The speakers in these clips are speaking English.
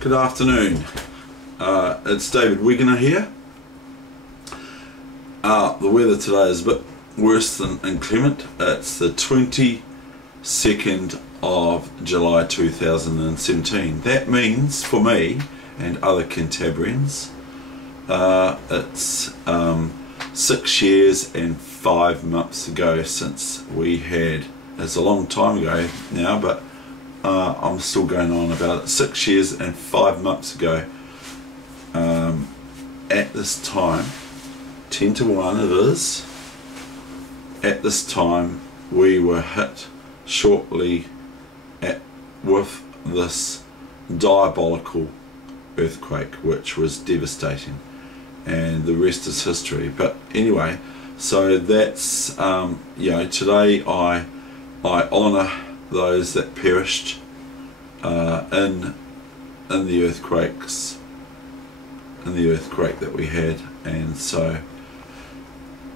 Good afternoon. It's David Weegenaar here. The weather today is a bit worse than inclement. It's the 22nd of July 2017. That means for me and other Cantabrians, it's 6 years and 5 months ago since we had, it's a long time ago now, but I'm still going on about it, 6 years and 5 months ago, at this time, 10 to 1 it is, at this time we were hit shortly with this diabolical earthquake, which was devastating, and the rest is history. But anyway, so that's today I honour those that perished in the earthquakes, in the earthquake that we had, and so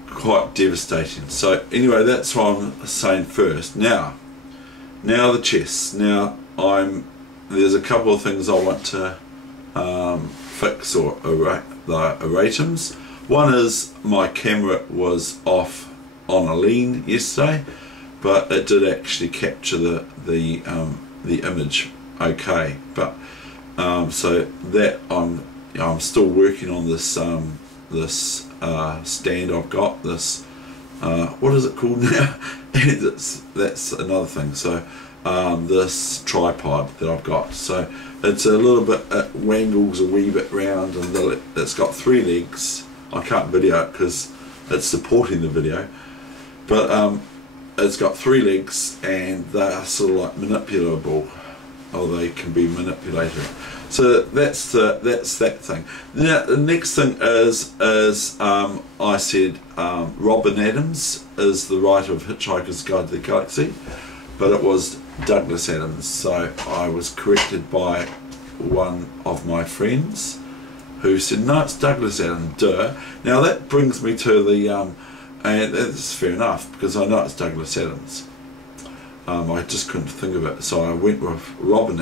quite devastating. So anyway, that's what I'm saying first. Now the chess. Now there's a couple of things I want to fix or erratums. One is my camera was off on a lean yesterday, but it did actually capture the image okay. But so that I'm still working on this this stand I've got. This what is it called now? That's another thing. So this tripod that I've got. So it's a little bit, it wangles a wee bit round, and it's got 3 legs. I can't video it because it's supporting the video, but it's got 3 legs, and they're sort of like manipulable, or they can be manipulated. So that's that thing. Now the next thing is I said Robin Adams is the writer of Hitchhiker's Guide to the Galaxy, but it was Douglas Adams. So I was corrected by one of my friends who said, no, it's Douglas Adams, duh. Now that brings me to the and that's fair enough, because I know it's Douglas Adams. I just couldn't think of it, so I went with Robin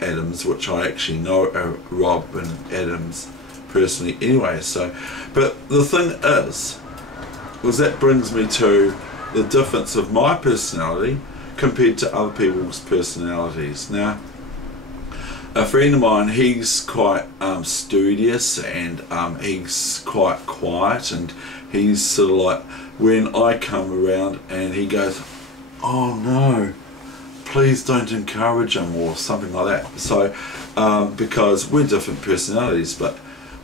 Adams, which I actually know Robin Adams personally anyway. So, but the thing is, that brings me to the difference of my personality compared to other people's personalities. Now, a friend of mine, he's quite studious, and he's quite quiet, and he's sort of like, when I come around and he goes, oh no, please don't encourage him, or something like that. So because we're different personalities, but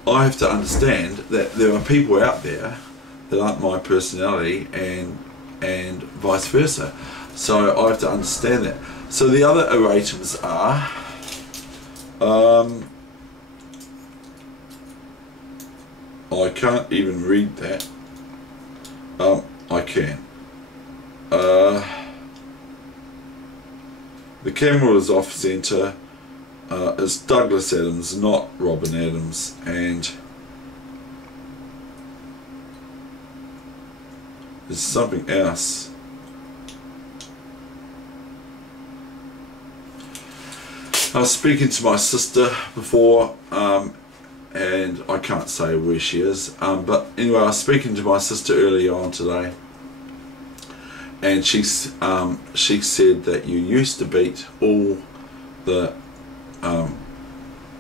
I have to understand that there are people out there that aren't my personality, and vice versa. So I have to understand that. So the other erratums are I can't even read that. I can. The camera was off center. It's Douglas Adams, not Robin Adams, and there's something else. I was speaking to my sister before, and I can't say where she is, but anyway, I was speaking to my sister earlier on today, and she said that you used to beat all the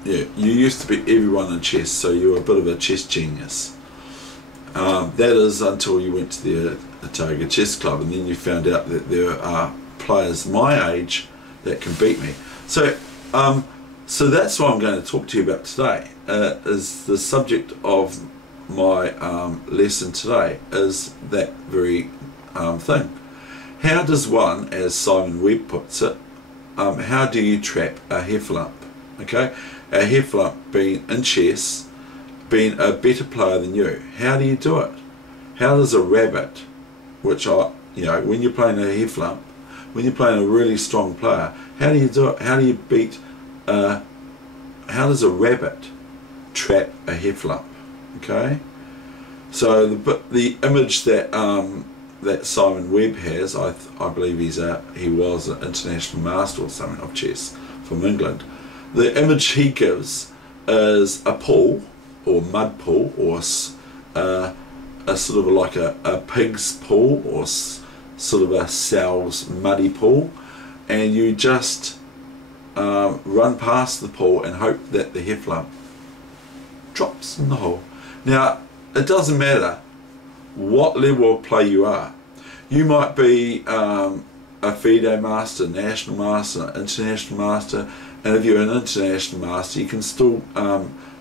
you used to beat everyone in chess, so you were a bit of a chess genius. That is until you went to the Otago Chess Club, and then you found out that there are players my age that can beat me. So so that's what I'm going to talk to you about today. Is the subject of my lesson today is that very thing. How does one, as Simon Webb puts it, how do you trap a heffalump? Okay, a heffalump being in chess, being a better player than you. How do you do it? How does a rabbit, which are, when you're playing a heffalump, when you're playing a really strong player, how do you do it? How do you beat? How does a rabbit trap a heffalump? Okay, so the image that that Simon Webb has, I believe he was an international master or something of chess from England. the image he gives is a pool, or mud pool, or a sort of like a pig's pool, or sort of a sow's muddy pool, and you just run past the pool and hope that the heffalump drops in the hole. Now, it doesn't matter what level of play you are. You might be a FIDE master, national master, international master, and if you're an international master, you can still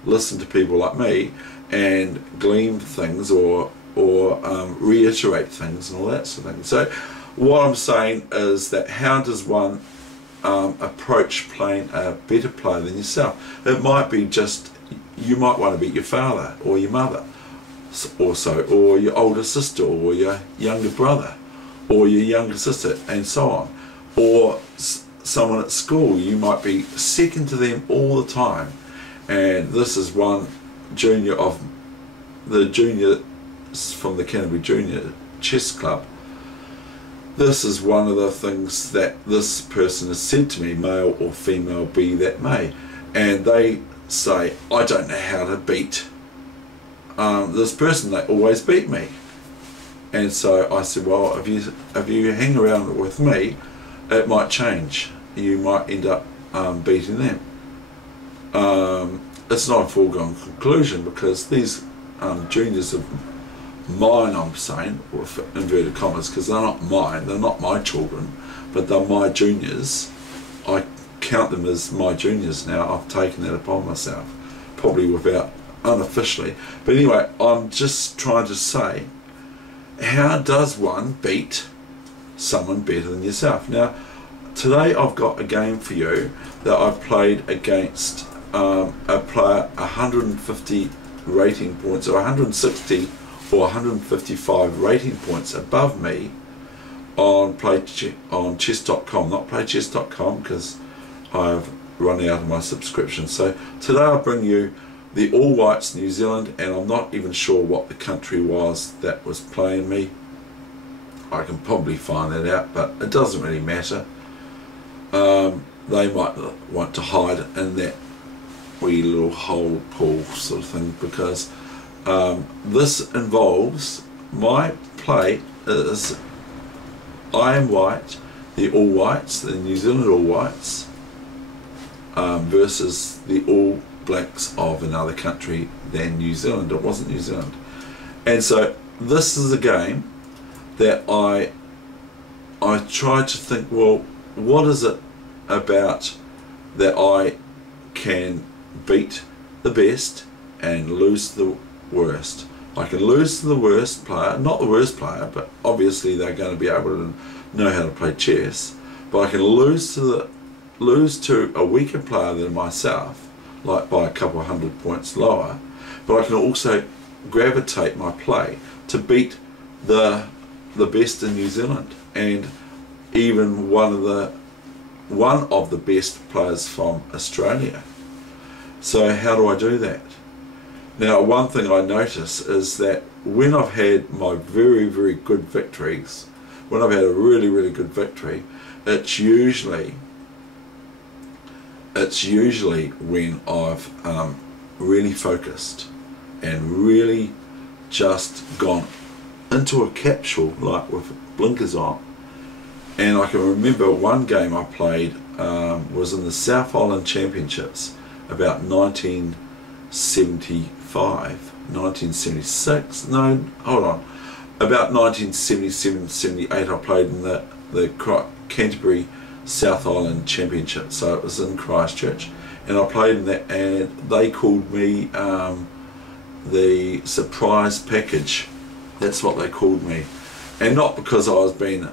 listen to people like me and glean things or reiterate things and all that sort of thing. So what I'm saying is that how does one approach playing a better player than yourself? It might be just, you might want to beat your father or your mother also, or your older sister, or your younger brother, or your younger sister, and so on. Or someone at school, you might be second to them all the time. And this is one junior of the juniors from the Canterbury Junior Chess Club. This is one of the things that this person has said to me, male or female be that may, and they say, I don't know how to beat this person, they always beat me. And so I said, well, if you hang around with me, it might change. You might end up beating them. It's not a foregone conclusion, because these juniors of mine, I'm saying, with inverted commas, because they're not mine, they're not my children, but they're my juniors. I count them as my juniors now. I've taken that upon myself, probably without, unofficially. But anyway, I'm just trying to say, how does one beat someone better than yourself? Now, today I've got a game for you that I've played against a player 150 rating points, or 160 or 155 rating points above me on chess.com, not playchess.com, because I've run out of my subscription. So today I'll bring you the All Whites New Zealand, and I'm not even sure what the country was that was playing me. I can probably find that out, but it doesn't really matter. They might want to hide in that wee little hole pool sort of thing, because this involves, my play is I am white, the All Whites, the New Zealand All Whites, versus the All Blacks of another country than New Zealand. It wasn't New Zealand. And so this is a game that I tried to think, well, what is it about that I can beat the best and lose the worst? I can lose to the worst player, not the worst player, but obviously they're going to be able to know how to play chess, but I can lose to a weaker player than myself, like by a couple of 100 points lower, but I can also gravitate my play to beat the best in New Zealand, and even one of the best players from Australia. So how do I do that? Now, one thing I notice is that when I've had my very, very good victories, when I've had a really, really good victory, it's usually when I've really focused and really just gone into a capsule, like with blinkers on. And I can remember one game I played was in the South Island Championships about 1976, no, hold on, about 1977-78 I played in the Canterbury South Island Championship, so it was in Christchurch, and I played in that, and they called me the surprise package. That's what they called me, and not because I was being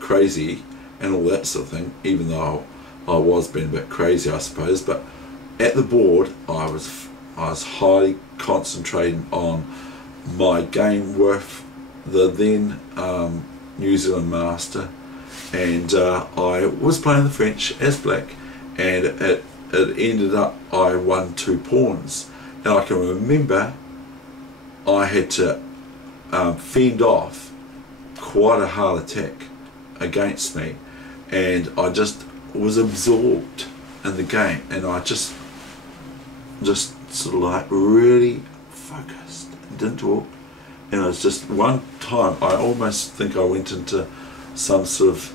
crazy and all that sort of thing, even though I was being a bit crazy, I suppose, but at the board I was highly concentrating on my game with the then New Zealand master, and I was playing the French as black, and it ended up I won 2 pawns, and I can remember I had to fend off quite a hard attack against me, and I just was absorbed in the game, and I just sort of like really focused and didn't talk. And it was just one time I almost think I went into some sort of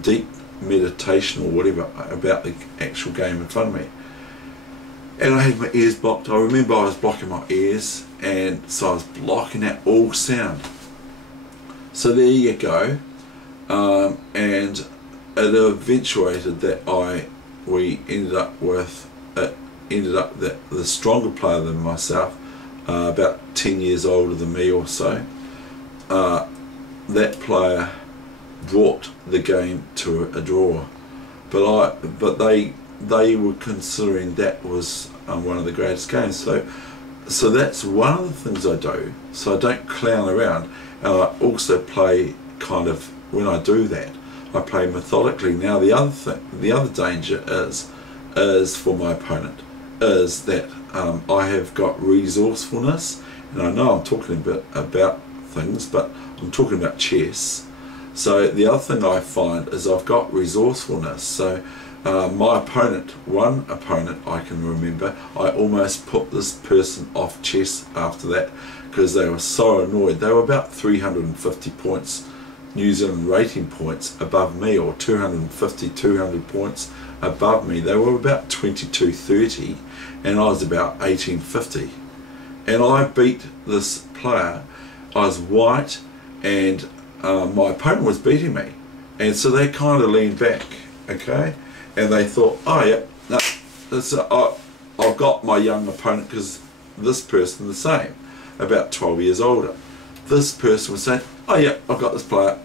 deep meditation or whatever about the actual game in front of me. And I had my ears blocked. I remember I was blocking my ears, and so I was blocking out all sound. So there you go. And it eventuated that we ended up that the stronger player than myself, about 10 years older than me or so, that player brought the game to a draw. But they were considering that was one of the greatest games. So that's one of the things I do. So I don't clown around, and I also play kind of, when I do that, I play methodically. Now the other danger is for my opponent is that I have got resourcefulness, and I know I'm talking a bit about things, but I'm talking about chess. So the other thing I find is I've got resourcefulness. So my opponent, one opponent I can remember, I almost put this person off chess after that because they were so annoyed. They were about 350 points, New Zealand rating points above me, or 250, 200 points above me. They were about 2230 and I was about 1850. And I beat this player. I was white, and my opponent was beating me. And so they kind of leaned back, okay? And they thought, oh yeah, no, I've got my young opponent, because this person the same, about 12 years older. This person was saying, oh yeah, I've got this player,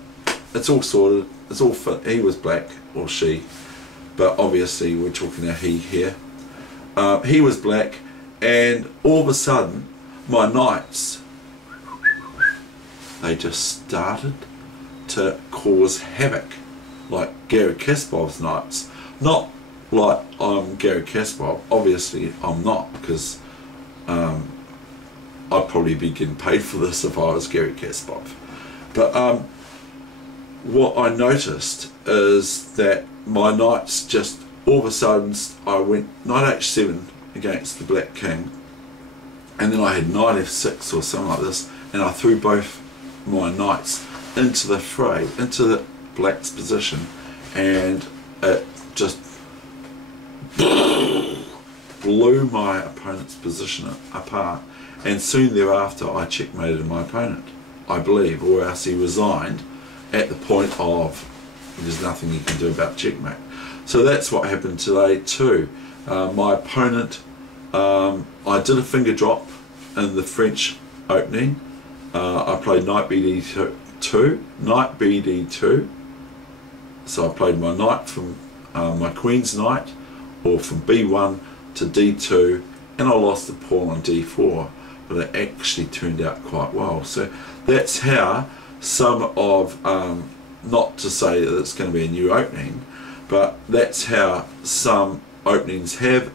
it's all sorted, it's all fit. He was black, or she, but obviously we're talking a he here. He was black, and all of a sudden, my knights, they just started to cause havoc, like Gary Kasparov's knights. Not like I'm Gary Kasparov, obviously I'm not, because I'd probably be getting paid for this if I was Gary Kasparov. But what I noticed is that my knights just, all of a sudden, I went knight h7 against the black king, and then I had knight f6 or something like this, and I threw both my knights into the fray, into the black's position, and it just blew my opponent's position apart. And soon thereafter I checkmated my opponent, I believe, or else he resigned at the point of there's nothing you can do about checkmate. So that's what happened today too. My opponent, I did a finger drop in the French opening. I played knight bd2, knight bd2. So I played my knight from my queen's knight, or from b1 to d2, and I lost the pawn on d4, but it actually turned out quite well. So that's how some of, not to say that it's going to be a new opening, but that's how some openings have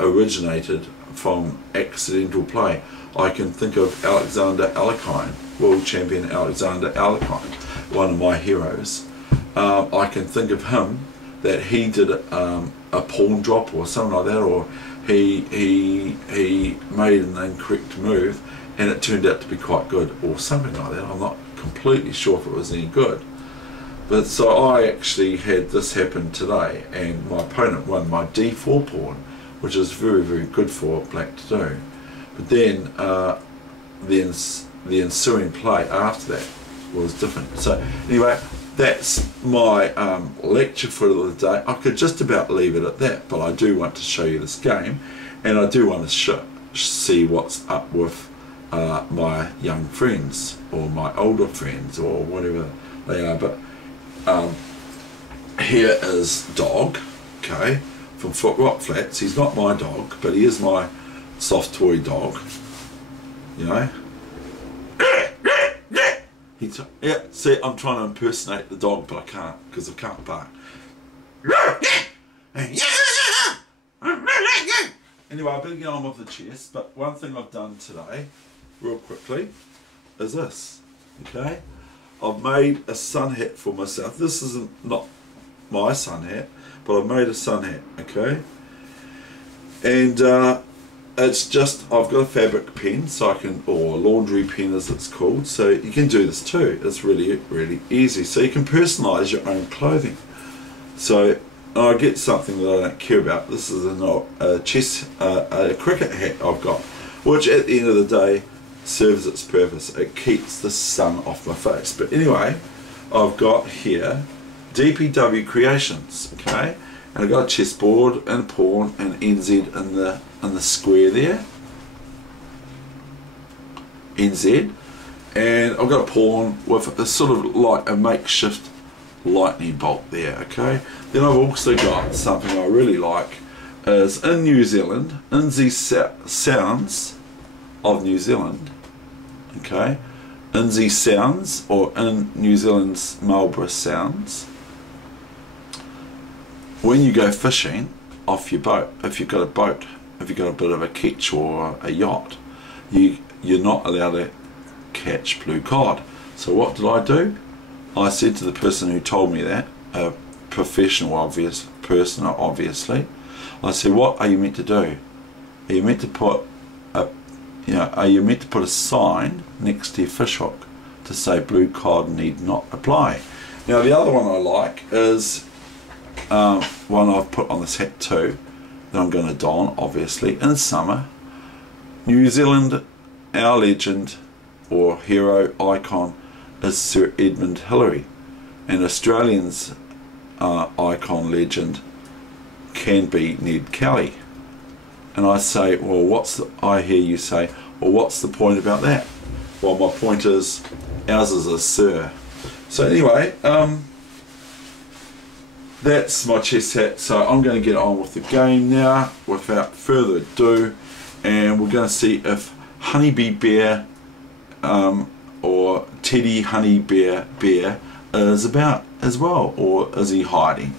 originated from accidental play. I can think of Alexander Alekhine, world champion Alexander Alekhine, one of my heroes. I can think of him, that he did a pawn drop or something like that, or he made an incorrect move and it turned out to be quite good, or something like that. I'm not completely sure if it was any good. But so I actually had this happen today, and my opponent won my d4 pawn, which is very, very good for black to do. But then the ensuing play after that was different. So anyway, that's my lecture for the day. I could just about leave it at that, but I do want to show you this game, and I do want to see what's up with my young friends, or my older friends, or whatever they are. But here is Dog, okay, from Foot Rock Flats. He's not my dog, but he is my soft toy dog, you know. Yeah, see, I'm trying to impersonate the dog, but I can't, because I can't bark. Anyway, I better get on with the chess, but one thing I've done today, real quickly, is this, okay? I've made a sun hat for myself. This isn't not my sun hat, but I've made a sun hat, okay? And it's just, I've got a fabric pen, so I can, or a laundry pen as it's called, so you can do this too. It's really, really easy. So you can personalise your own clothing. So I get something that I don't care about. This is a cricket hat I've got, which at the end of the day serves its purpose. It keeps the sun off my face. But anyway, I've got here DPW Creations, okay, and I've got a chessboard and a pawn and NZ in the square there, NZ, and I've got a pawn with a sort of like a makeshift lightning bolt there, okay. Then I've also got something I really like, is in New Zealand, in the sounds of New Zealand, okay, in the sounds, or in New Zealand's Marlborough Sounds, when you go fishing off your boat, if you've got a boat, if you've got a bit of a ketch or a yacht, you're not allowed to catch blue cod. So what did I do? I said to the person who told me that, a professional person obviously, I said, what are you meant to do? Are you meant to put are you meant to put a sign next to your fish hook to say blue cod need not apply? Now the other one I like is one I've put on this hat too, that I'm going to don obviously in summer. New Zealand, our legend or hero icon is Sir Edmund Hillary, and Australians icon legend can be Ned Kelly. And I say, well, I hear you say, well, what's the point about that? Well, my point is, ours is a Sir. So anyway, that's my chess hat. So I'm going to get on with the game now, without further ado, and we're going to see if Honeybee Bear or Teddy Honey Bear is about as well, or is he hiding?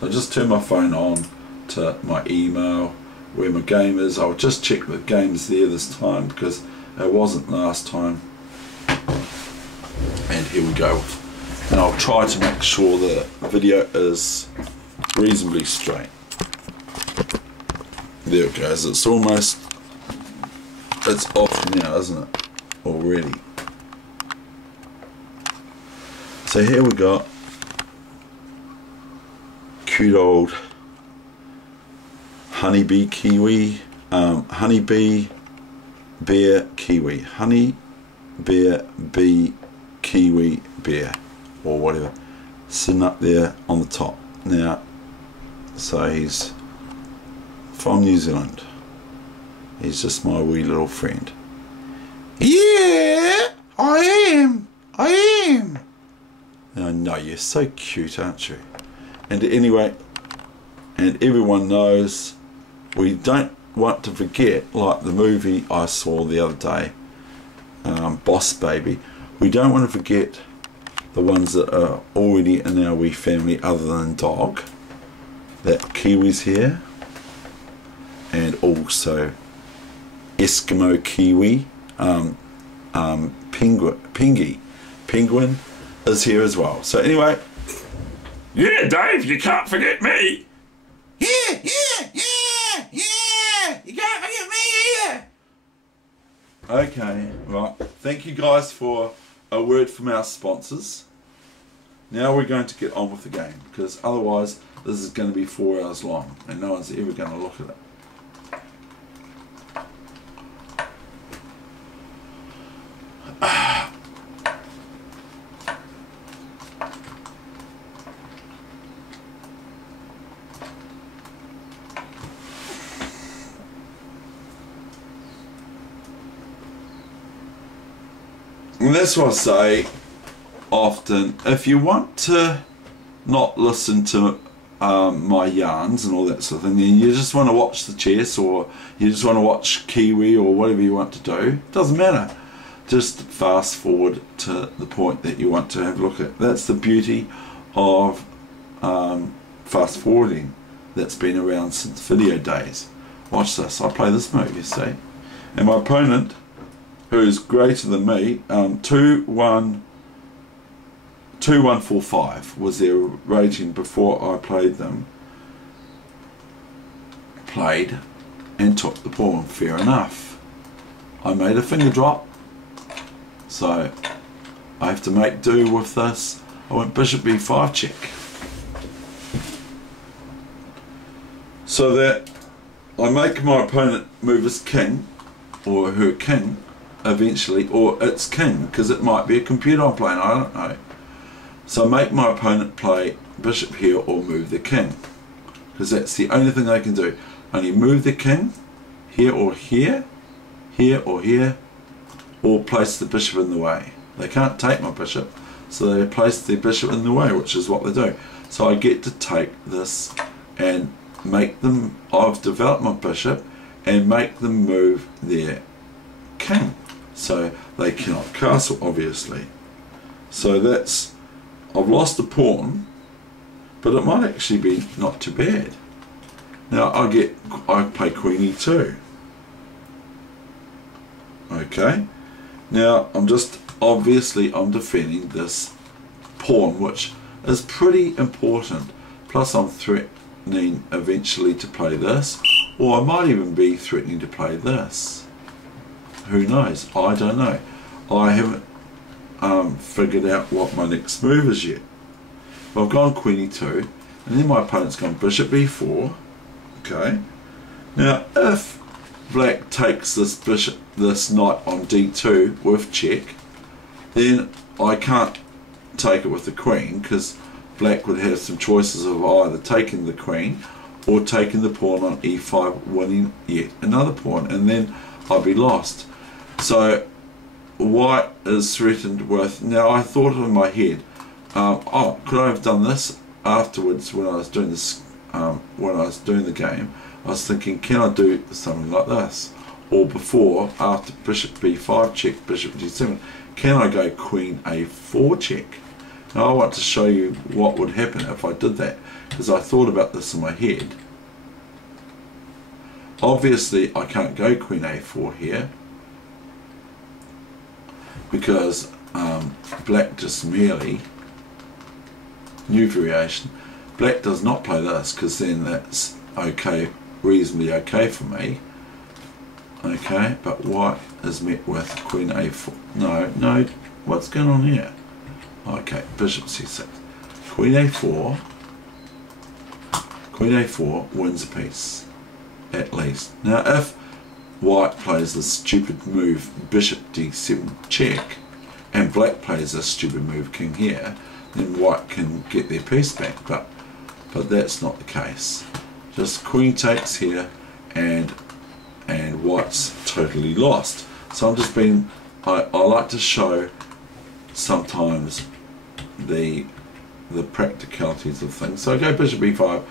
So I just turn my phone on to my email where my game is. I'll just check the game's there this time because it wasn't last time. And here we go. And I'll try to make sure the video is reasonably straight. There it goes. It's off now, isn't it? Already. So here we got cute old honeybee kiwi, honeybee bear kiwi, honey bear bee kiwi bear, or whatever, sitting up there on the top. Now, so he's from New Zealand. He's just my wee little friend. Yeah, I am. And I know, you're so cute, aren't you? And anyway, and everyone knows, we don't want to forget, like the movie I saw the other day, Boss Baby, we don't want to forget the ones that are already in our wee family other than dog. That Kiwi's here, and also Eskimo Kiwi, Penguin is here as well. So anyway, yeah, Dave, you can't forget me. Yeah, you can't forget me either. Okay, right. Thank you guys for a word from our sponsors. Now we're going to get on with the game, because otherwise this is going to be 4 hours long and no one's ever going to look at it. And that's what I say often, if you want to not listen to my yarns and all that sort of thing, then you just want to watch the chess, or you just want to watch Kiwi, or whatever you want to do, doesn't matter. Just fast forward to the point that you want to have a look at. That's the beauty of fast forwarding that's been around since video days. Watch this, I play this move, you see, and my opponent, who is greater than me, 2-1 2-1-4-5 was their rating before I played them. Played and took the pawn. Fair enough. I made a finger drop, so I have to make do with this. I went bishop b5 check, so that I make my opponent move his king, or her king, eventually, or its king, because it might be a computer I'm playing, I don't know. So I make my opponent play bishop here or move the king, because that's the only thing they can do. Only move the king here or here, here or here, or place the bishop in the way. They can't take my bishop, so they place their bishop in the way, which is what they do. So I get to take this and make them, I've developed my bishop and make them move their king, so they cannot castle, obviously. So that's, I've lost a pawn, but it might actually be not too bad. Now I play queen e2. Okay, now I'm defending this pawn, which is pretty important. Plus I'm threatening eventually to play this, or I might even be threatening to play this. Who knows? I don't know. I haven't figured out what my next move is yet. But I've gone queen e2, and then my opponent's gone bishop b4. Okay. Now if black takes this knight on d2 with check, then I can't take it with the queen, because black would have some choices of either taking the queen or taking the pawn on e5, winning yet another pawn, and then I'd be lost. So white is threatened with, now I thought in my head, oh, could I have done this afterwards when I was doing this, when I was doing the game? I was thinking, can I do something like this? Or before, after bishop b5 check, bishop d7, can I go queen a4 check? Now I want to show you what would happen if I did that, because I thought about this in my head. Obviously I can't go queen a4 here, because black just merely, new variation, black does not play this, because then that's okay, reasonably okay for me. Okay, but white is met with queen a4. No, what's going on here? Okay, bishop c6. Queen a4 wins a piece, at least. Now if white plays this stupid move, bishop d7 check, and black plays this stupid move, king here, then white can get their piece back, but that's not the case. Just queen takes here, and white's totally lost. So I'm just being, I like to show sometimes the practicalities of things. So I go bishop b5,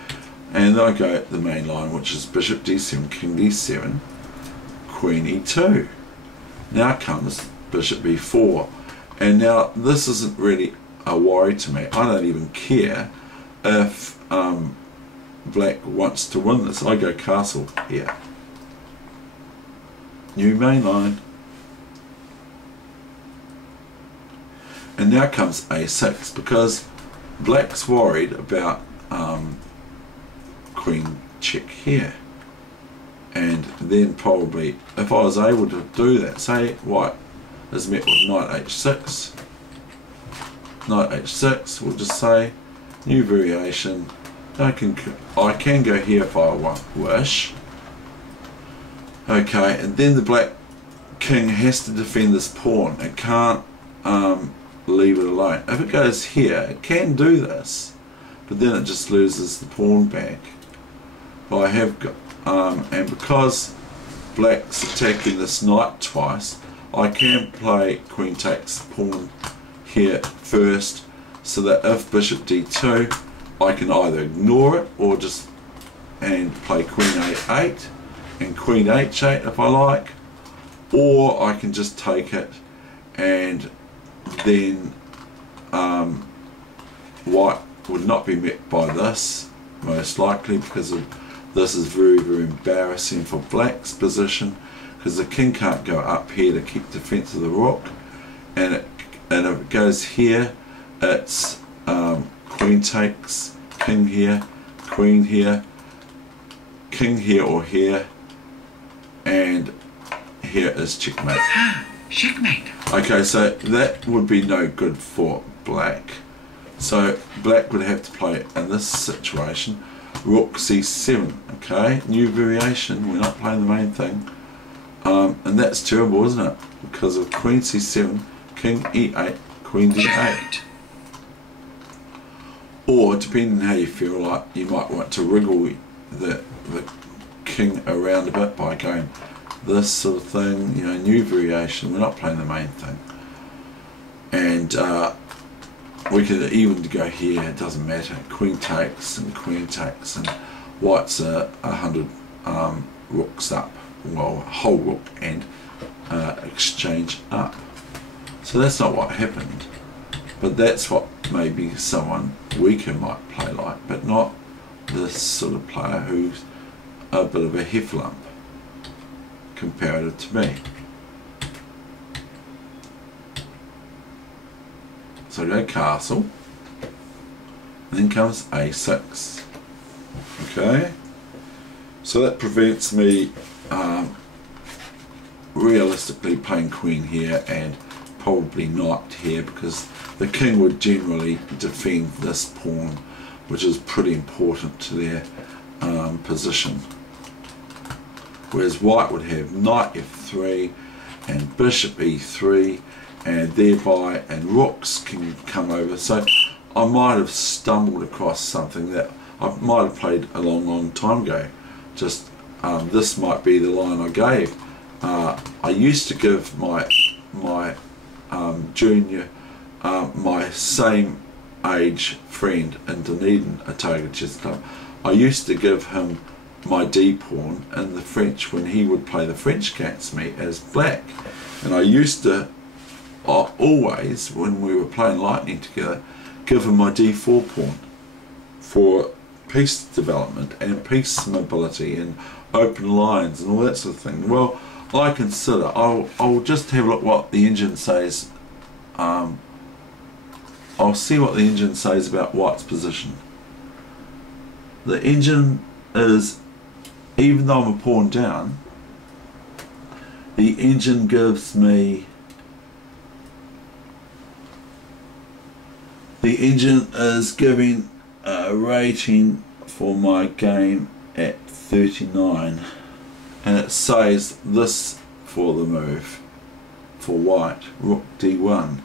and then I go the main line, which is bishop d7, king d7, queen e2. Now comes bishop b4, and now this isn't really a worry to me. I don't even care if black wants to win this. I go castle here. New main line. And now comes a6, because black's worried about queen check here. And then probably, if I was able to do that, say white is met with knight h6. Knight h6, we'll just say, new variation. I can go here if I wish. Okay, and then the black king has to defend this pawn. It can't leave it alone. If it goes here, it can do this, but then it just loses the pawn back. But I have got, and because black's attacking this knight twice, I can play queen takes pawn here first, so that if bishop d2, I can either ignore it or just and play queen a8 and queen h8 if I like, or I can just take it, and then white would not be met by this, most likely, because this is very, very embarrassing for black's position, because the king can't go up here to keep defense of the rook, and if it goes here, it's queen takes, king here, queen here, king here or here, and here is checkmate. Checkmate. Okay, so that would be no good for black. So black would have to play in this situation rook c7. Okay, new variation, we're not playing the main thing, and that's terrible, isn't it? Because of queen c7, king e8, queen d8. Or depending on how you feel, like you might want to wriggle the king around a bit by going this sort of thing, you know, new variation. We're not playing the main thing, and we could even go here, it doesn't matter, queen takes, and white's 100 rooks up, well, whole rook and exchange up. So that's not what happened, but that's what maybe someone weaker might play like, but not this sort of player who's a bit of a heffalump comparative to me. So I go castle, then comes a6. Okay, so that prevents me realistically playing queen here and probably knight here, because the king would generally defend this pawn, which is pretty important to their position. Whereas white would have knight f3 and bishop e3, and thereby, and rooks can come over. So I might have stumbled across something that I might have played a long time ago. Just this might be the line I gave. I used to give my junior, my same age friend in Dunedin, a Target Chess Club, I used to give him my D pawn in the French when he would play the French against me as black, and I used to always, when we were playing Lightning together, give him my D4 pawn for piece development and piece mobility and open lines and all that sort of thing. Well, I consider, I'll just have a look what the engine says. I'll see what the engine says about white's position. The engine is, even though I'm a pawn down, the engine gives me, the engine is giving a rating for my game at 39, and it says this for the move for white, rook d1,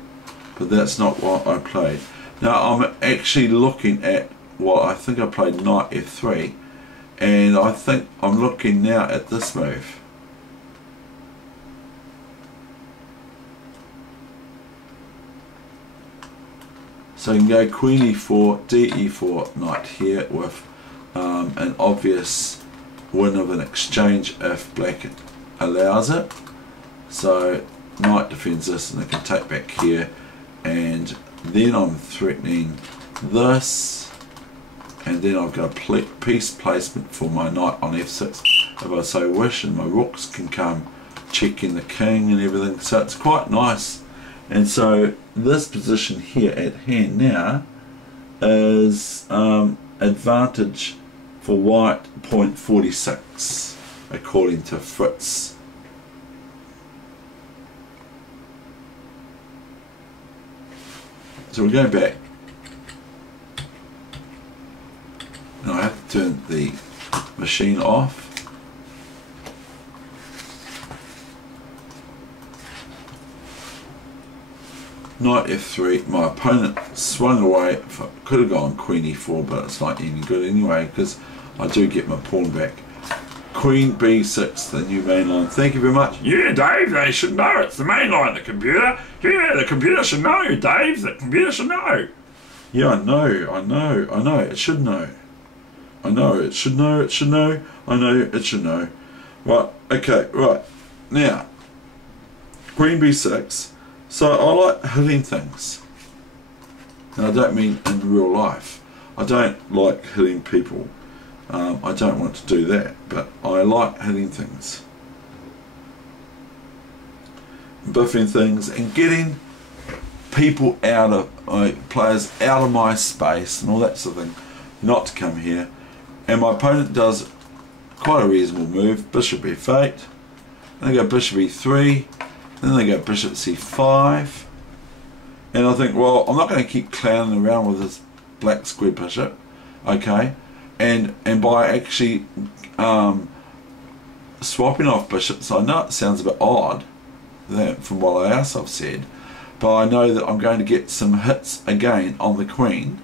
but that's not what I played. Now I'm actually looking at what I think I played knight f3, and I think I'm looking now at this move. So you can go queen e4, d e4, knight here with an obvious win of an exchange if black allows it. So knight defends this, and I can take back here, and then I'm threatening this, and then I've got a piece placement for my knight on f6 if I so wish, and my rooks can come checking the king and everything, so it's quite nice. And so this position here at hand now is advantage for white 0.46 according to Fritz. So we go back, and I have to turn the machine off. Knight f3, my opponent swung away, could have gone queen e4, but it's not any good anyway because I do get my pawn back. Queen b6, the new main line. Thank you very much. Yeah, Dave, they should know. It's the main line, the computer. Yeah, the computer should know, Dave. The computer should know. Yeah, I know. It should know. I know, it should know, it should know. I know, it should know. Right, okay, right. Now, queen b6. So I like hitting things. And I don't mean in real life. I don't like hitting people. I don't want to do that, but I like hitting things, biffing things, and getting people out of players out of my space and all that sort of thing, not to come here. And my opponent does quite a reasonable move, bishop f8, and they go bishop e3, and then they go bishop c5, and I think, well, I'm not going to keep clowning around with this black square bishop, okay, and by actually swapping off bishops, I know it sounds a bit odd from what else I've said, but I know that I'm going to get some hits again on the queen,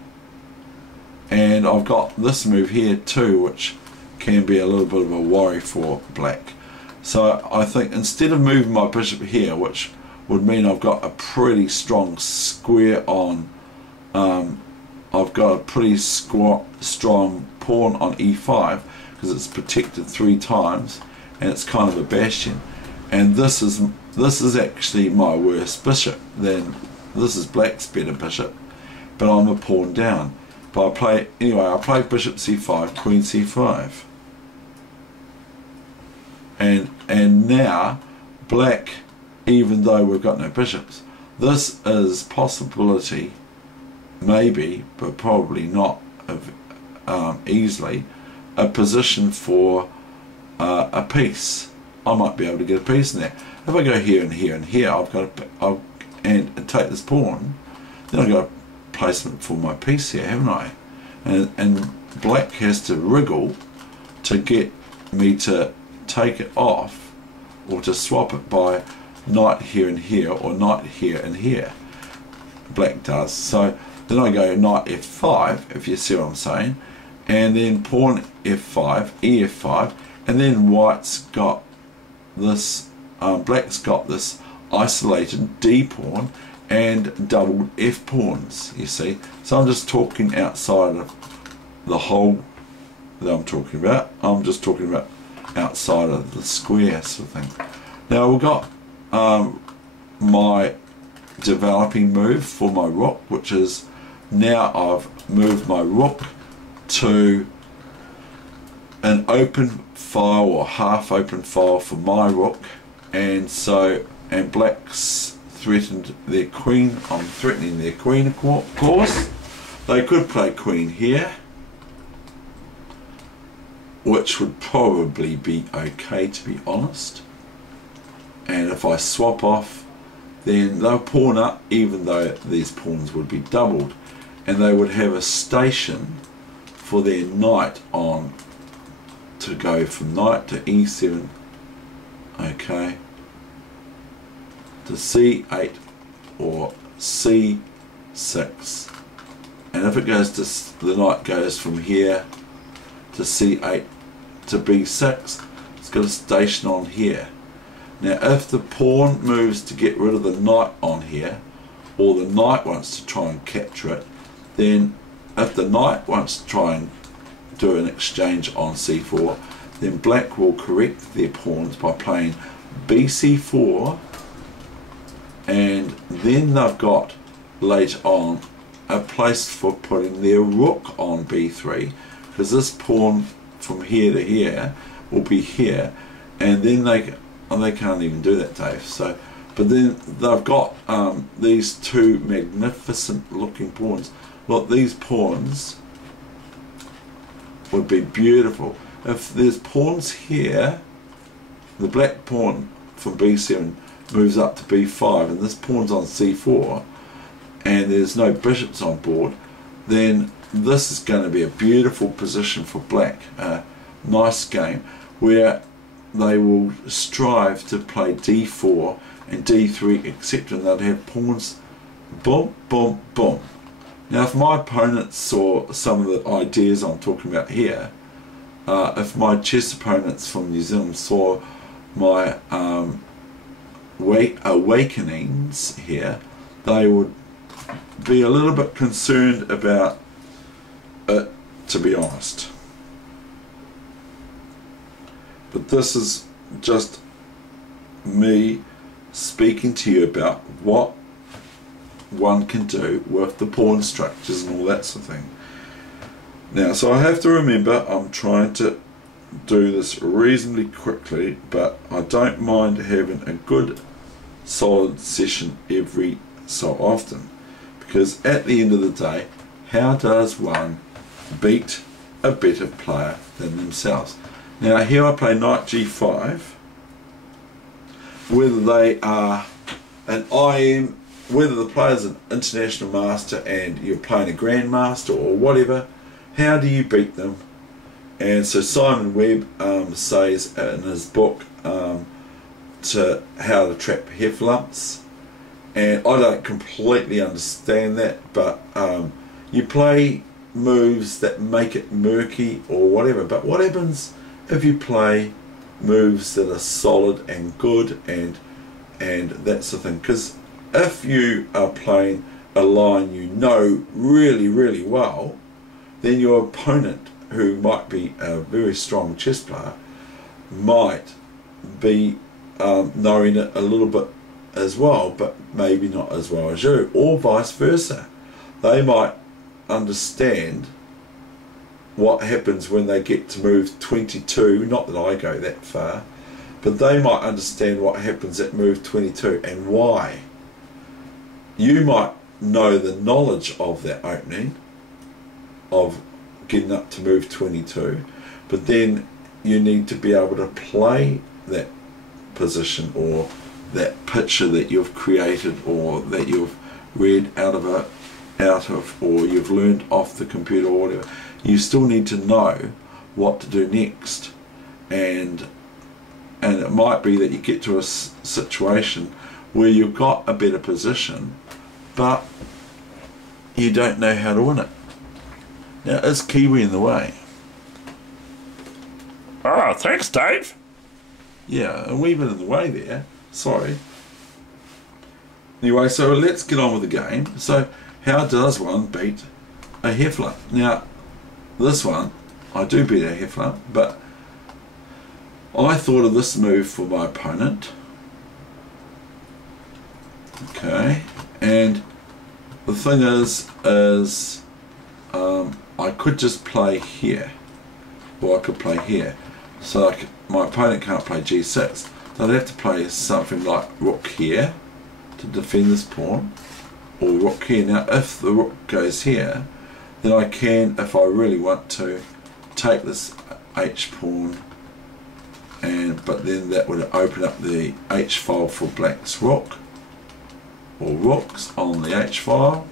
and I've got this move here too, which can be a little bit of a worry for black. So I think instead of moving my bishop here, which would mean I've got a pretty strong square on, I've got a pretty strong pawn on e5 because it's protected 3 times and it's kind of a bastion, and this is actually my worst bishop. Then this is black's better bishop, but I'm a pawn down. But I play bishop c5, queen c5, and now black, even though we've got no bishops, this is possibility, maybe, but probably not easily, a position for a piece. I might be able to get a piece in there. If I go here and here and here, and take this pawn, then I've got a placement for my piece here, haven't I? And black has to wriggle to get me to take it off, or to swap it by knight here and here, or knight here and here. Black does. So then I go knight f5, if you see what I'm saying, and then pawn f5, ef5, and then white's got this, black's got this isolated d pawn and doubled f pawns, you see. So I'm just talking outside of the hole that I'm talking about. I'm just talking about outside of the square sort of thing. Now we've got my developing move for my rook, which is now I've moved my rook to an open file or half open file for my rook, and black's threatened their queen. I'm threatening their queen, of course. They could play queen here, which would probably be okay, to be honest. And if I swap off, then they'll pawn up, even though these pawns would be doubled, and they would have a station for their knight on to go from knight to e7, okay, to c8 or c6, and if it goes to, the knight goes from here to c8 to b6, it's got a station on here. Now if the pawn moves to get rid of the knight on here, or the knight wants to try and capture it, then if the knight wants to try and do an exchange on c4, then black will correct their pawns by playing bc4, and then they've got later on a place for putting their rook on b3, because this pawn from here to here will be here, and then they can't even do that, Dave. So, but then they've got these two magnificent looking pawns. Look, these pawns would be beautiful. If there's pawns here, the black pawn from b7 moves up to b5, and this pawn's on c4, and there's no bishops on board, then this is going to be a beautiful position for black. Nice game where they will strive to play d4 and d3, etc., and they'd have pawns boom, boom, boom. Now if my opponents saw some of the ideas I'm talking about here, if my chess opponents from New Zealand saw my awakenings here, they would be a little bit concerned about it, to be honest. But this is just me speaking to you about what one can do with the pawn structures and all that sort of thing. Now, so I have to remember I'm trying to do this reasonably quickly, but I don't mind having a good solid session every so often, because at the end of the day, how does one beat a better player than themselves? Now here I play knight g5, whether they are an IM, whether the player's an international master and you're playing a grandmaster or whatever, how do you beat them? And so Simon Webb says in his book to how to trap heffalumps, and I don't completely understand that, but you play moves that make it murky or whatever. But what happens if you play moves that are solid and good and that's the thing? Because if you are playing a line you know really, really well, then your opponent, who might be a very strong chess player, might be knowing it a little bit as well, but maybe not as well as you, or vice versa. They might understand what happens when they get to move 22, not that I go that far, but they might understand what happens at move 22 and why. You might know the knowledge of that opening, of getting up to move 22, but then you need to be able to play that position or that picture that you've created or that you've read out of or you've learned off the computer or whatever. You still need to know what to do next, and it might be that you get to a situation where you've got a better position but you don't know how to win it. Now, is Kiwi in the way? Oh, thanks, Dave. Yeah, a wee bit in the way there. Sorry. Anyway, so let's get on with the game. So, how does one beat a heffalump? Now, this one, I do beat a heffalump, but I thought of this move for my opponent. Okay, and the thing is I could just play here, or I could play here. So my opponent can't play g6. So I'd have to play something like rook here to defend this pawn, or rook here. Now if the rook goes here, then I can, if I really want to, take this h pawn, but then that would open up the h file for black's rook, or rooks on the h file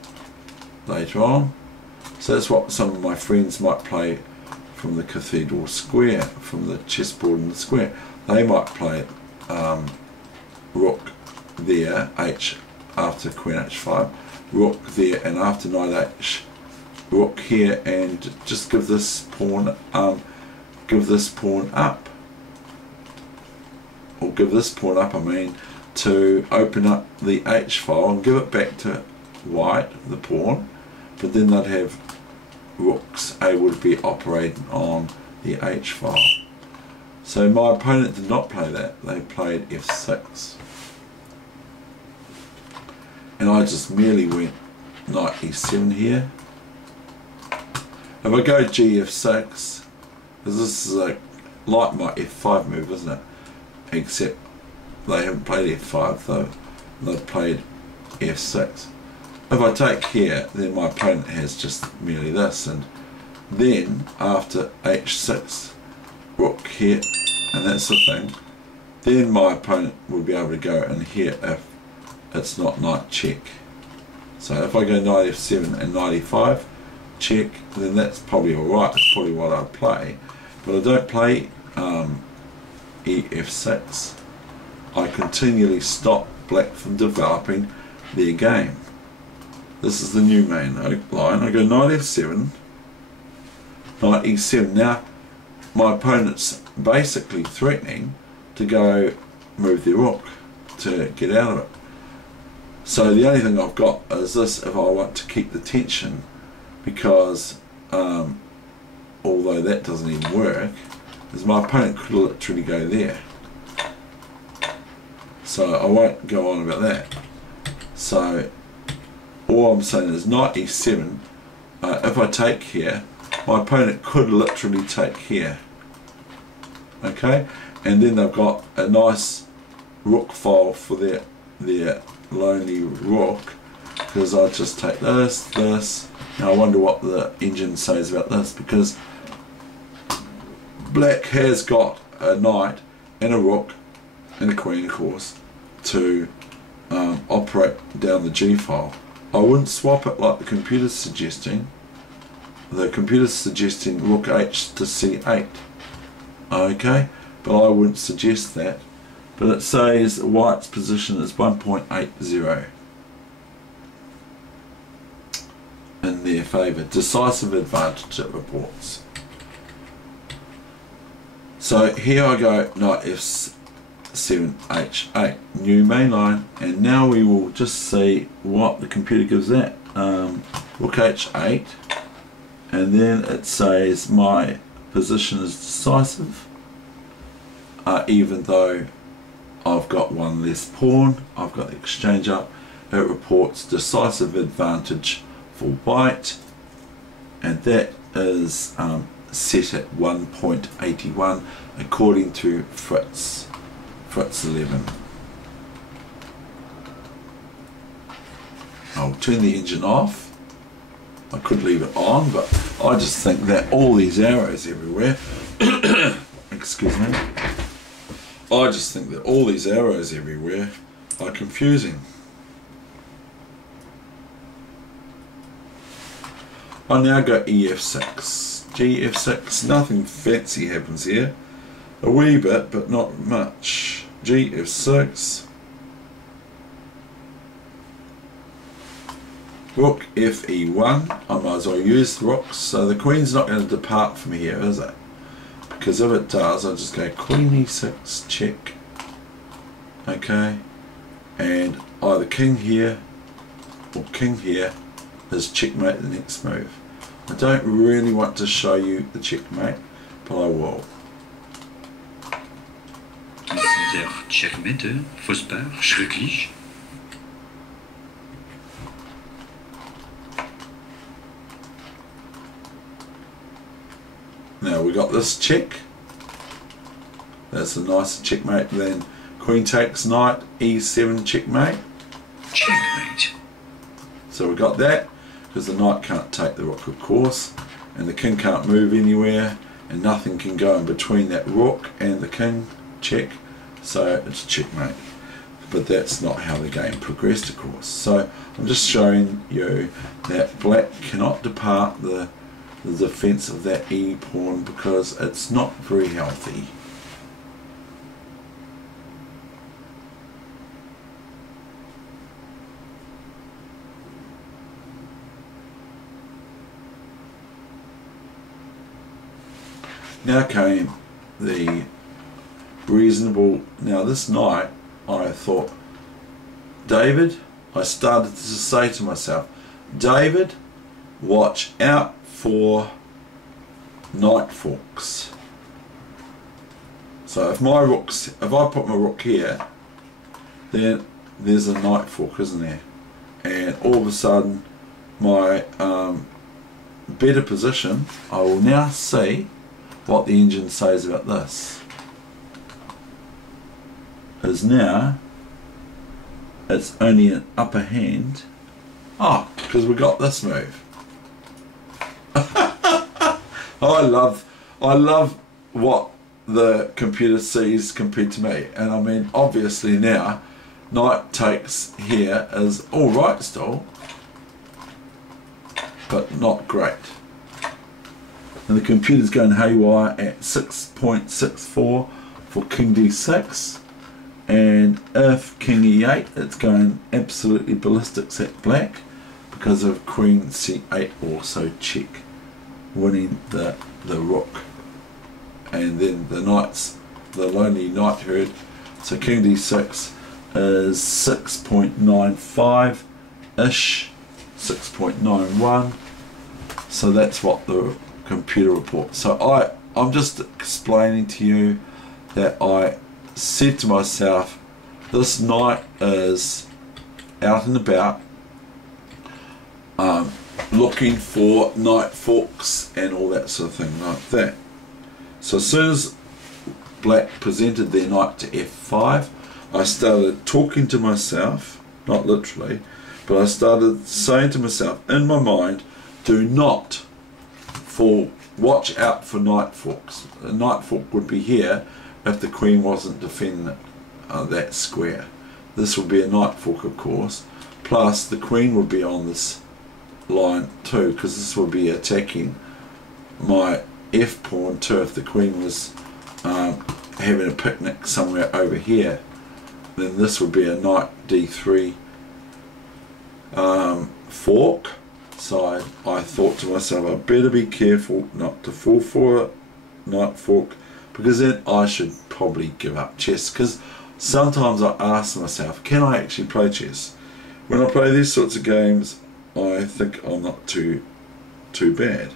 later on. So that's what some of my friends might play from the cathedral square, from the chessboard in the square. They might play rook there, h after queen h5, rook there, and after knight h, rook here, and just give this pawn up, or give this pawn up, I mean, to open up the h file and give it back to white, the pawn, but then they'd have rooks able to be operating on the h file. So my opponent did not play that. They played f6, and I just merely went knight e7 here. If I go gf6, because this is like my f5 move, isn't it? Except they haven't played f5 though, they've played f6. If I take here, then my opponent has just merely this, and then after h6, rook here, and that's the thing, then my opponent will be able to go in here if it's not knight check. So if I go knight f7 and knight e5 check, then that's probably alright, that's probably what I'd play. But I don't play ef6. I continually stop black from developing their game. This is the new main line. I go knight f7, knight e7. Now my opponent's basically threatening to go move their rook to get out of it. So the only thing I've got is this if I want to keep the tension, because although that doesn't even work, is my opponent could literally go there. So I won't go on about that. So all I'm saying is knight e7, if I take here, my opponent could literally take here. Okay, and then they've got a nice rook file for their lonely rook because I just take this. Now I wonder what the engine says about this, because black has got a knight and a rook and a queen, of course, to operate down the G file. I wouldn't swap it like the computer's suggesting. The computer's suggesting rook h to c8. Okay, but I wouldn't suggest that. But it says white's position is 1.80 in their favour. Decisive advantage, it reports. So here I go, knight f7 h8, new main line, and now we will just see what the computer gives that. Rook h8, and then it says my position is decisive, even though I've got one less pawn, I've got the exchange up. It reports decisive advantage for white, and that is set at 1.81 according to Fritz 11. I'll turn the engine off. I could leave it on, but I just think that all these arrows everywhere excuse me, I just think that all these arrows everywhere are confusing. I now go ef6, gf6, nothing fancy happens here. A wee bit, but not much. gf6, rook fe1, I might as well use the rooks, so the queen's not going to depart from here, is it? Because if it does, I'll just go queen e6, check, okay, and either king here or king here is checkmate the next move. I don't really want to show you the checkmate, but I will. Der checkmate, Vosper, schrecklich. Now we got this check. That's a nicer checkmate than queen takes knight e7 checkmate. Checkmate. So we got that, because the knight can't take the rook, of course, and the king can't move anywhere, and nothing can go in between that rook and the king check, so it's checkmate. But that's not how the game progressed, of course. So I'm just showing you that black cannot depart the defense of that e pawn because it's not very healthy. Now came the reasonable. Now this night I thought, David, I started to say to myself, David, watch out for knight forks. So if I put my rook here, then there's a knight fork, isn't there? And all of a sudden my better position, I will now see what the engine says about this, is now it's only an upper hand. Oh, because we got this move. I love what the computer sees compared to me, and I mean obviously now knight takes here is alright still, but not great. And the computer's going haywire at 6.64 for king d6, and if king e8 it's going absolutely ballistics at black because of queen c8 also check, winning the rook, and then the knights, the lonely knight herd. So king d6 is 6.95 ish, 6.91. So that's what the computer reports. So I'm just explaining to you that I said to myself, this knight is out and about, looking for knight forks and all that sort of thing like that. So as soon as black presented their knight to f5, I started talking to myself, not literally, But I started saying to myself, in my mind, do not fall, watch out for knight forks. A knight fork would be here if the queen wasn't defending that square. This would be a knight fork, of course, plus the queen would be on this line too, because this would be attacking my f pawn too. If the queen was having a picnic somewhere over here, then this would be a knight d3 fork. So I thought to myself, I better be careful not to fall for a knight fork, because then I should probably give up chess. Because sometimes I ask myself, can I actually play chess? When I play these sorts of games, I think I'm not too bad,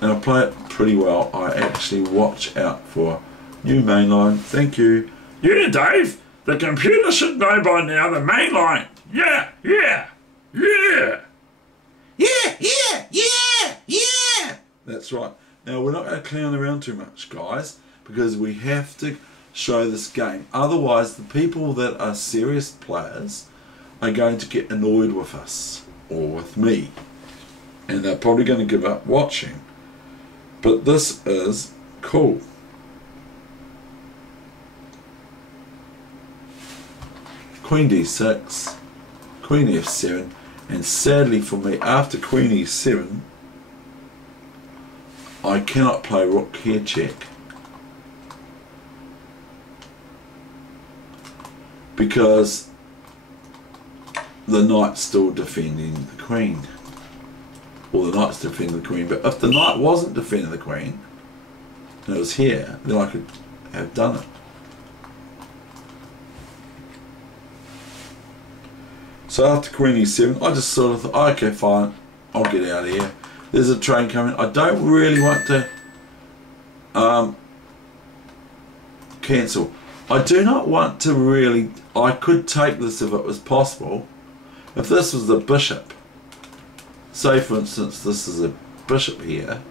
and I play it pretty well. I actually watch out for new mainline. Thank you. Yeah, Dave, the computer should know by now the mainline. Yeah. That's right. Now we're not going to clown around too much, guys, because we have to show this game. Otherwise, the people that are serious players are going to get annoyed with us or with me, and they're probably going to give up watching. But this is cool. Queen d6, Queen f7, and sadly for me, after Queen e7, I cannot play rook here check, because the knight's still defending the queen, or the knight's defending the queen. But if the knight wasn't defending the queen and it was here, then I could have done it. So after Queen e7, I just sort of thought, okay, fine, I'll get out of here. There's a train coming. I don't really want to cancel. I do not want to really, I could take this if it was possible. If this was the bishop, say for instance this is a bishop here,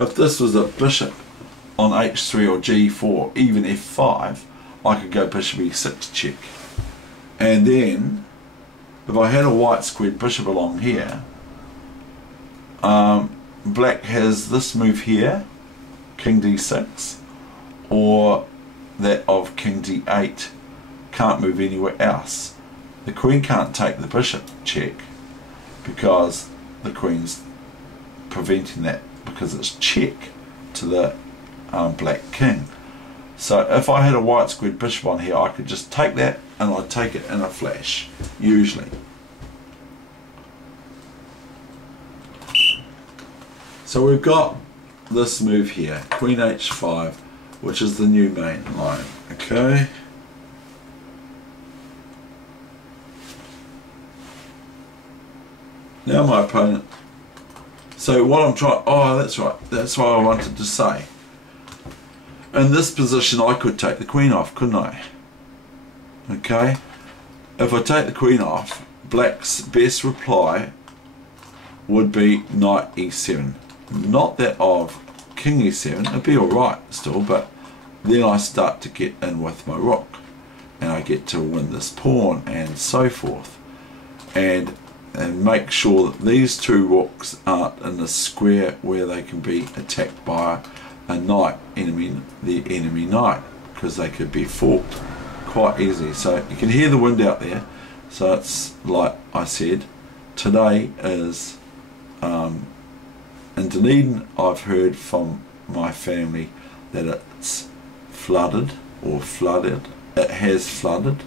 if this was a bishop on h3 or g4, even f5, I could go bishop e6 check. And then if I had a white squared bishop along here, black has this move here, king d6, or that of king d8, can't move anywhere else. The queen can't take the bishop check because the queen's preventing that, because it's check to the black king. So if I had a white squared bishop on here, I could just take that and I'd take it in a flash, usually. So we've got this move here, Queen h5, which is the new main line, okay? Now my opponent, so what I'm trying, oh that's right, that's what I wanted to say. In this position I could take the queen off, couldn't I? Okay, if I take the queen off, black's best reply would be knight e7. Not that of king e7, it'd be alright still, but then I start to get in with my rook and I get to win this pawn and so forth, and make sure that these two rooks aren't in a square where they can be attacked by a knight, the enemy knight, because they could be forked quite easily. So you can hear the wind out there. So it's like I said, today is in Dunedin. I've heard from my family that it's flooded or flooded. It has flooded,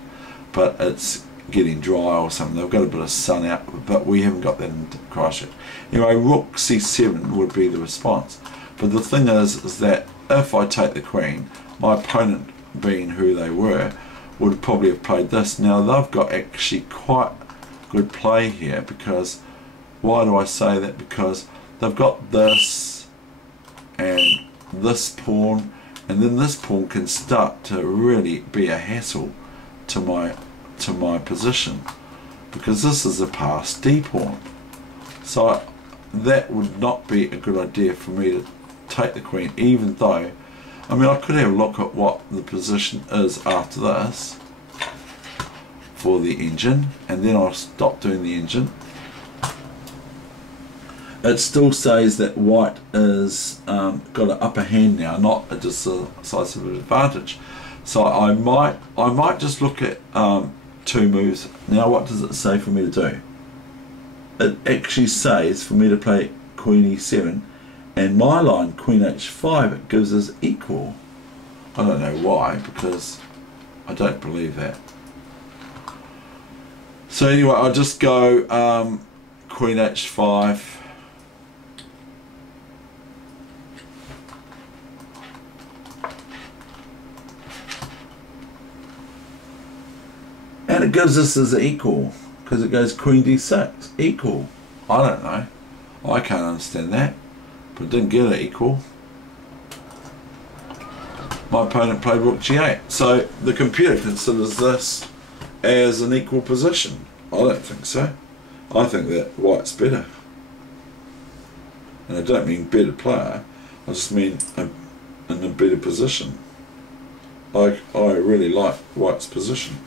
but it's getting dry or something. They've got a bit of sun out, but we haven't got that in Christchurch. Anyway, rook c7 would be the response. But the thing is that if I take the queen, my opponent, being who they were, would probably have played this. Now they've got actually quite good play here, because, why do I say that? Because they've got this and this pawn, and then this pawn can start to really be a hassle to my position, because this is a passed d pawn. So that would not be a good idea for me to take the queen, even though I mean, I could have a look at what the position is after this for the engine, and then I'll stop doing the engine. It still says that white is got an upper hand now, not a decisive advantage. So I might just look at 2 moves. Now what does it say for me to do? It actually says for me to play Queen E7, and my line Queen H5, it gives us equal. I don't know why, because I don't believe that. So anyway, I'll just go Queen H5. And it gives us as equal, because it goes Queen D6, equal. I don't know. I can't understand that. But it didn't get it equal. My opponent played Rook G8. So the computer considers this as an equal position. I don't think so. I think that white's better. And I don't mean better player. I just mean in a better position. I really like white's position.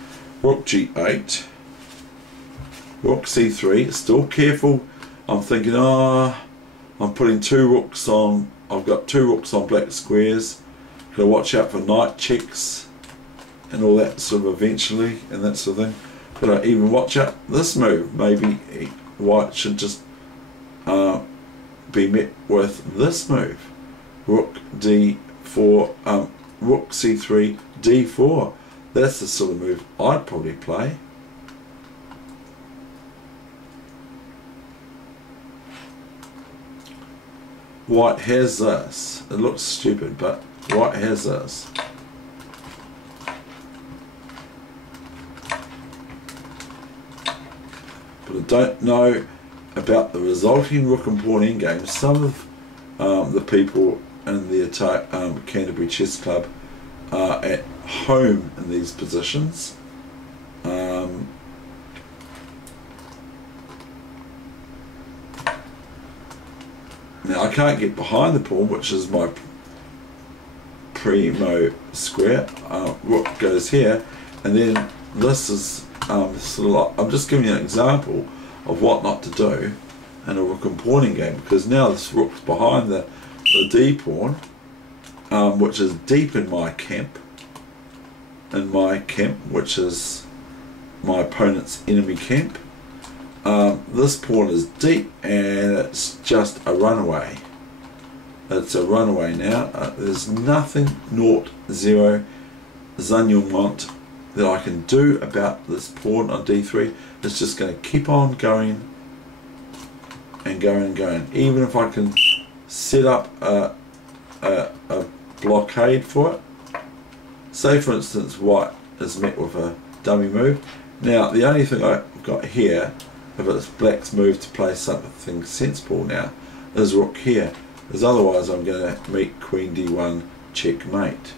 Rook G8, Rook C3, still careful. I'm thinking, I'm putting 2 rooks on, I've got 2 rooks on black squares. Gotta watch out for knight checks and all that sort of eventually, and that sort of thing. But I even watch out this move. Maybe white should just be met with this move. Rook D4, Rook C3, D4. That's the sort of move I'd probably play. White has this. It looks stupid, but white has this. But I don't know about the resulting rook and pawn endgame. Some of the people in the Canterbury Chess Club are at home in these positions. Now I can't get behind the pawn, which is my primo square. Rook goes here, and then this is sort of like, I'm just giving you an example of what not to do in a rook and pawning game, because now this rook's behind the D pawn, which is deep in my camp, which is my opponent's enemy camp. This pawn is deep, and it's just a runaway. It's a runaway now. There's nothing, naught, zero, Zanyumont that I can do about this pawn on D3. It's just going to keep on going and going and going. Even if I can set up a blockade for it. Say for instance white is met with a dummy move. Now the only thing I've got here, if it's black's move to play something sensible now, is rook here, because otherwise I'm going to meet Queen D1 checkmate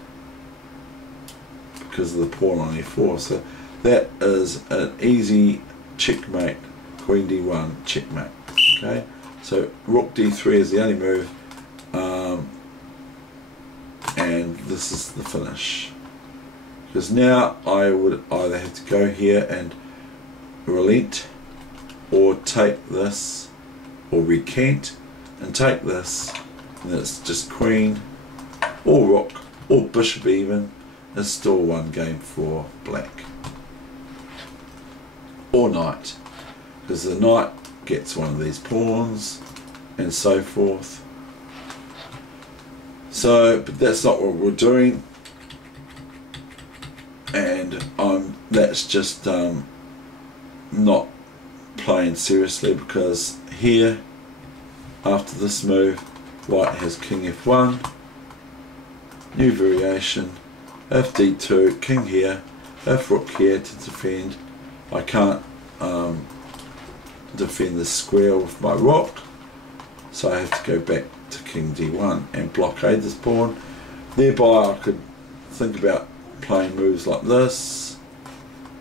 because of the pawn on E4. So that is an easy checkmate, Queen D1 checkmate. Okay, so Rook D3 is the only move, and this is the finish. Because now I would either have to go here and relent, or take this, or recant and take this, and then it's just queen, or rook, or bishop even. It's still one game for black. Or knight, because the knight gets one of these pawns, and so forth. So, but that's not what we're doing, and that's just not playing seriously, because here, after this move, white has king f1, new variation, f d2, king here, f rook here to defend. I can't defend the square with my rook, so I have to go back to king d1 and blockade this pawn. Thereby I could think about playing moves like this,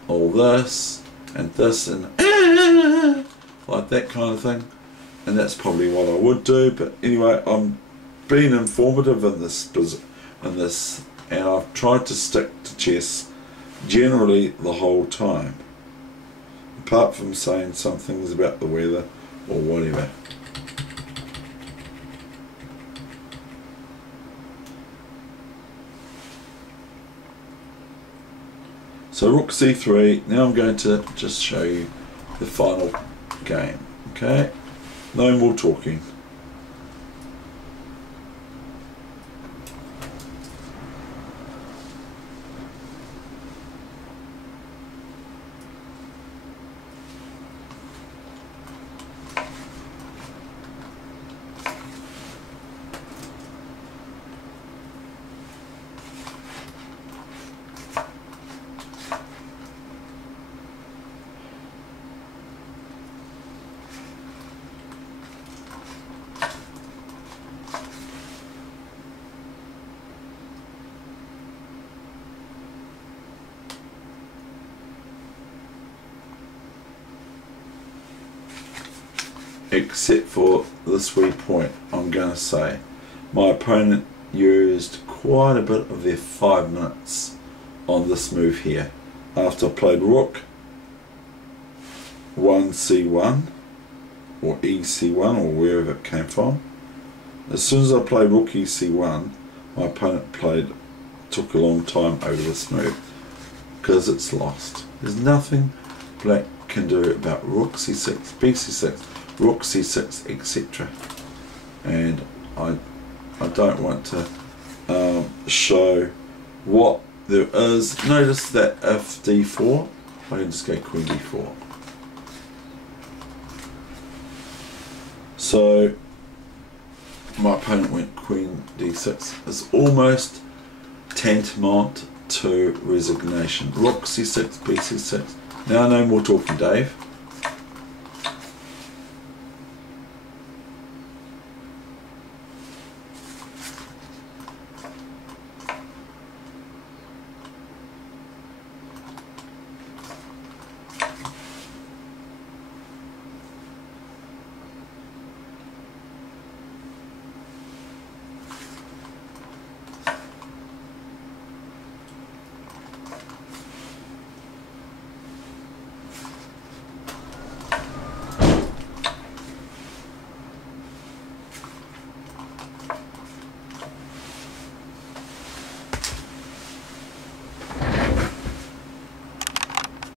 all this, and this, and like that kind of thing, and that's probably what I would do. But anyway, I'm being informative in this in this, and I've tried to stick to chess generally the whole time, apart from saying some things about the weather or whatever. So rook c3. Now I'm going to just show you the final game. Okay, no more talking. Except for this wee point, I'm going to say my opponent used quite a bit of their 5 minutes on this move here. After I played rook 1c1 or ec1 or wherever it came from, as soon as I played rook ec1, my opponent took a long time over this move because it's lost. There's nothing black can do about rook c6, bc6, rook c6, etc. And I don't want to show what there is. Notice that if d4, I can just go queen d4. So my opponent went queen d6. It's almost tantamount to resignation. Rook c6, bc6. Now no more talking, Dave.